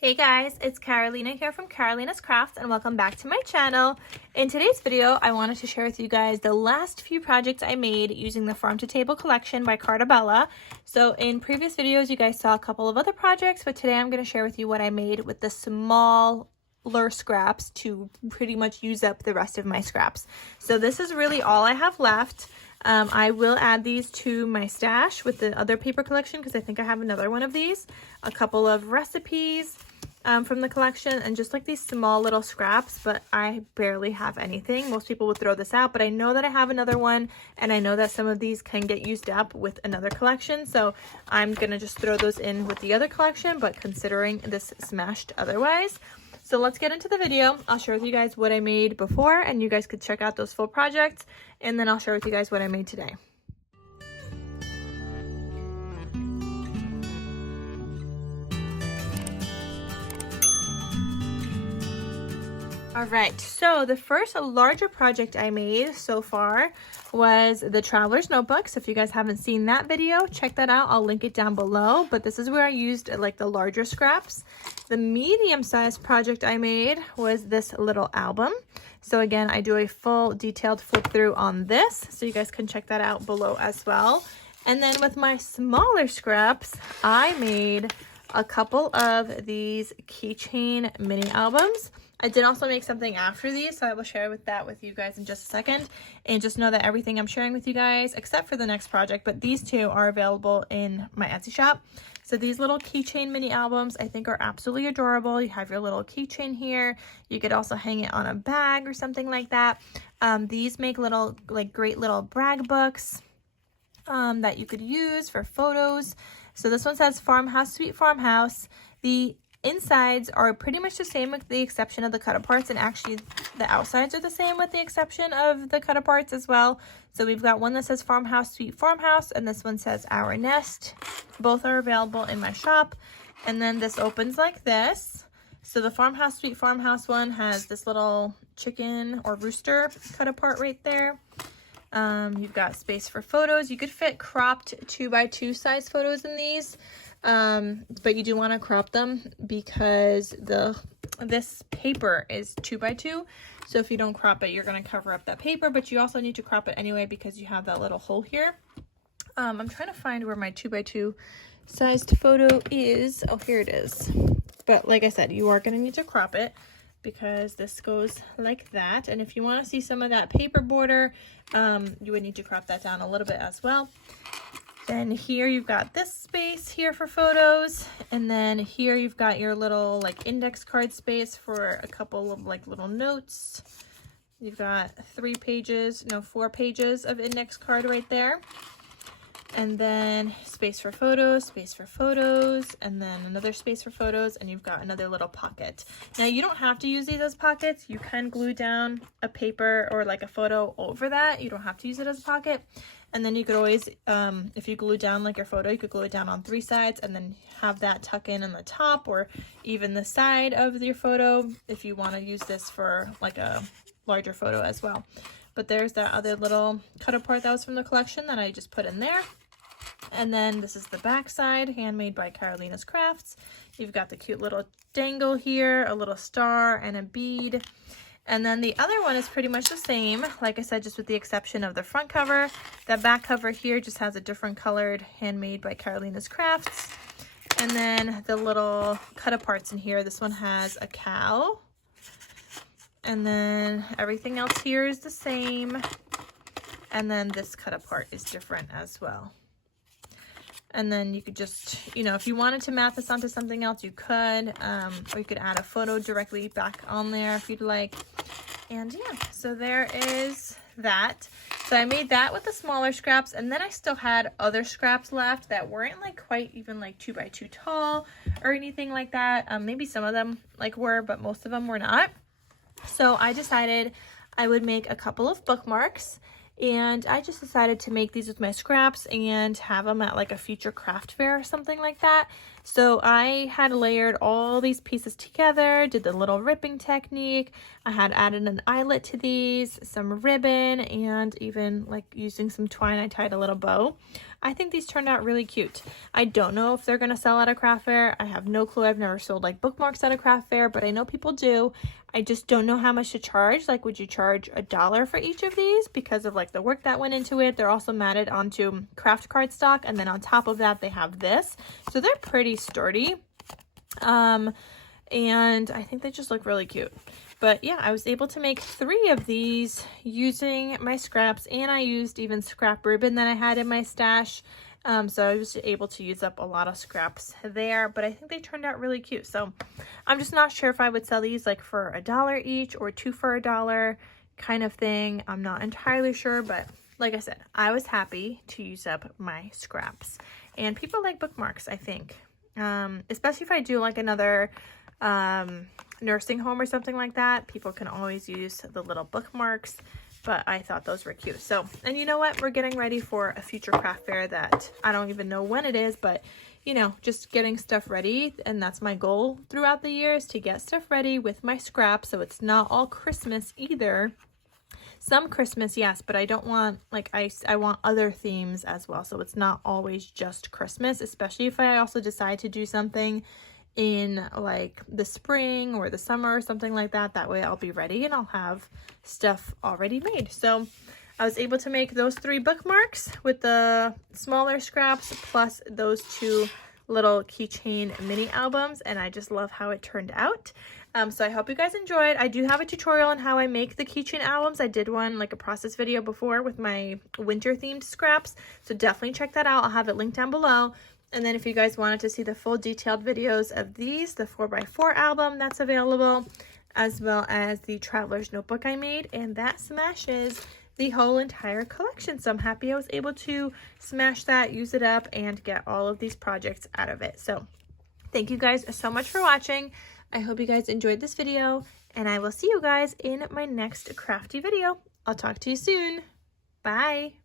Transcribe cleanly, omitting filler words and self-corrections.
Hey guys, it's Carolina here from KarolinasKrafts and welcome back to my channel. In today's video, I wanted to share with you guys the last few projects I made using the Farm to Table collection by Carta. So in previous videos, you guys saw a couple of other projects, but today I'm going to share with you what I made with the smaller scraps to pretty much use up the rest of my scraps. So this is really all I have left. I will add these to my stash with the other paper collection because I think I have another one of these. A couple of recipes from the collection and just like these small little scraps, but I barely have anything. Most people would throw this out, but I know that I have another one and I know that some of these can get used up with another collection. So I'm going to just throw those in with the other collection, but considering this smashed otherwise. So let's get into the video. I'll share with you guys what I made before and you guys could check out those full projects, and then I'll share with you guys what I made today. All right, so the first larger project I made so far was the Traveler's Notebook. So if you guys haven't seen that video, check that out. I'll link it down below, but this is where I used like the larger scraps. The medium-sized project I made was this little album. So again, I do a full detailed flip through on this, so you guys can check that out below as well. And then with my smaller scraps, I made a couple of these keychain mini albums. I did also make something after these, so I will share that with you guys in just a second. And just know that everything I'm sharing with you guys, except for the next project, but these two are available in my Etsy shop. So these little keychain mini albums I think are absolutely adorable. You have your little keychain here. You could also hang it on a bag or something like that. These make little, like great little Bragbooks that you could use for photos. So this one says Farmhouse, Sweet Farmhouse. The insides are pretty much the same with the exception of the cut aparts, and actually the outsides are the same with the exception of the cut aparts as well. So we've got one that says Farmhouse, Sweet Farmhouse, and this one says Our Nest. Both are available in my shop. And then this opens like this. So the Farmhouse, Sweet Farmhouse one has this little chicken or rooster cut apart right there. You've got space for photos. You could fit cropped 2x2 size photos in these. But you do want to crop them because this paper is 2x2. So if you don't crop it, you're going to cover up that paper, but you also need to crop it anyway because you have that little hole here. I'm trying to find where my 2x2 sized photo is. Oh, here it is. But like I said, you are going to need to crop it because this goes like that. And if you want to see some of that paper border, you would need to crop that down a little bit as well. Then here you've got this space here for photos, and then here you've got your little like index card space for a couple of like little notes. You've got 4 pages of index card right there. And then space for photos, and then another space for photos, and you've got another little pocket. Now you don't have to use these as pockets. You can glue down a paper or like a photo over that. You don't have to use it as a pocket. And then you could always, if you glue down like your photo, you could glue it down on 3 sides and then have that tuck in the top or even the side of your photo if you want to use this for like a larger photo as well. But there's that other little cut apart that was from the collection that I just put in there. And then this is the back side, handmade by KarolinasKrafts. You've got the cute little dangle here, a little star and a bead. And then the other one is pretty much the same, like I said, just with the exception of the front cover. The back cover here just has a different colored, handmade by KarolinasKrafts. And then the little cut aparts in here, this one has a cow. And then everything else here is the same. And then this cut apart is different as well. And then you could just, if you wanted to map this onto something else, you could, or you could add a photo directly back on there if you'd like. And yeah, so there is that. So I made that with the smaller scraps, and then I still had other scraps left that weren't like quite even like 2x2 tall or anything like that. Maybe some of them like were, but most of them were not. So I decided I would make a couple of bookmarks. And I just decided to make these with my scraps and have them at like a future craft fair or something like that. So I had layered all these pieces together, did the little ripping technique. I had added an eyelet to these, some ribbon, and even like using some twine, I tied a little bow. I think these turned out really cute. I don't know if they're going to sell at a craft fair. I have no clue. I've never sold like bookmarks at a craft fair, but I know people do. I just don't know how much to charge. Like, would you charge $1 for each of these because of like the work that went into it? They're also matted onto craft cardstock, and then on top of that they have this, so they're pretty sturdy. And I think they just look really cute. But yeah, I was able to make 3 of these using my scraps, and I used even scrap ribbon that I had in my stash. So I was able to use up a lot of scraps there, but I think they turned out really cute. So I'm just not sure if I would sell these like for $1 each or 2 for $1 kind of thing. I'm not entirely sure, but like I said, I was happy to use up my scraps. And people like bookmarks, I think. Especially if I do like another nursing home or something like that, people can always use the little bookmarks. But I thought those were cute. So, and you know what, we're getting ready for a future craft fair that I don't even know when it is, but you know, just getting stuff ready. And that's my goal throughout the years, to get stuff ready with my scraps, so it's not all Christmas either. Some Christmas, yes, but I don't want, like, I want other themes as well, so it's not always just Christmas, especially if I also decide to do something in like the spring or the summer or something like that. That way I'll be ready and I'll have stuff already made. So I was able to make those 3 bookmarks with the smaller scraps plus those 2 little keychain mini albums, and I just love how it turned out. So I hope you guys enjoyed. I do have a tutorial on how I make the keychain albums. I did one, like a process video before with my winter themed scraps, so definitely check that out. I'll have it linked down below. And then if you guys wanted to see the full detailed videos of these, the 4x4 album that's available, as well as the Traveler's Notebook I made, and that smashes the whole entire collection. So I'm happy I was able to smash that, use it up, and get all of these projects out of it. So thank you guys so much for watching. I hope you guys enjoyed this video, and I will see you guys in my next crafty video. I'll talk to you soon. Bye.